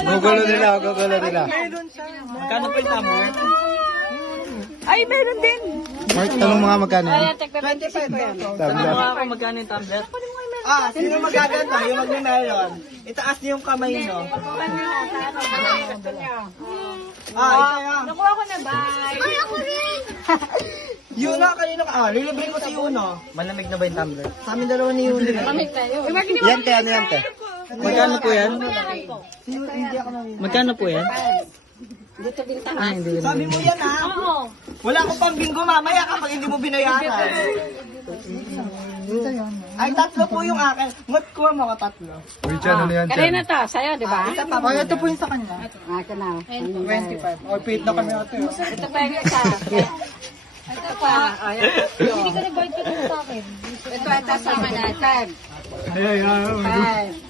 Gugulo nila. Magkano po yung tumbler? Ay, meron din. Mark, tanong mga magkano yan? 25 yan. Tanong mo ako magkano yung tumbler? Sino magaganda? Yung magme-melon. Itaas niyo yung kamay niyo. Nakuha ko na, bye. Yuno, kanino ka? Lilibre ko si Yuno. Malamig na ba yung tumbler? Sa amin dalawa ni Yuno. Yan te, ano yan te? Magkano po yan? Si Yuno, hindi ako namin. Magkano po yan? Sabi mo yan ha? Wala ko pang bingo mamaya kapag hindi mo binayaran. Ay, tatlo po yung akin. Mat ko mga tatlo. Uy, channel yan, Kanina to, sa'yo, di ba? Ay, ito po yung sa kanya. Ito na. 25. O, paid na kami ate. Ito pa yung isa. Ito pa. Hindi ka nag-boycott sa akin. Ito sa akin natin. Ay, ay, ay. 5.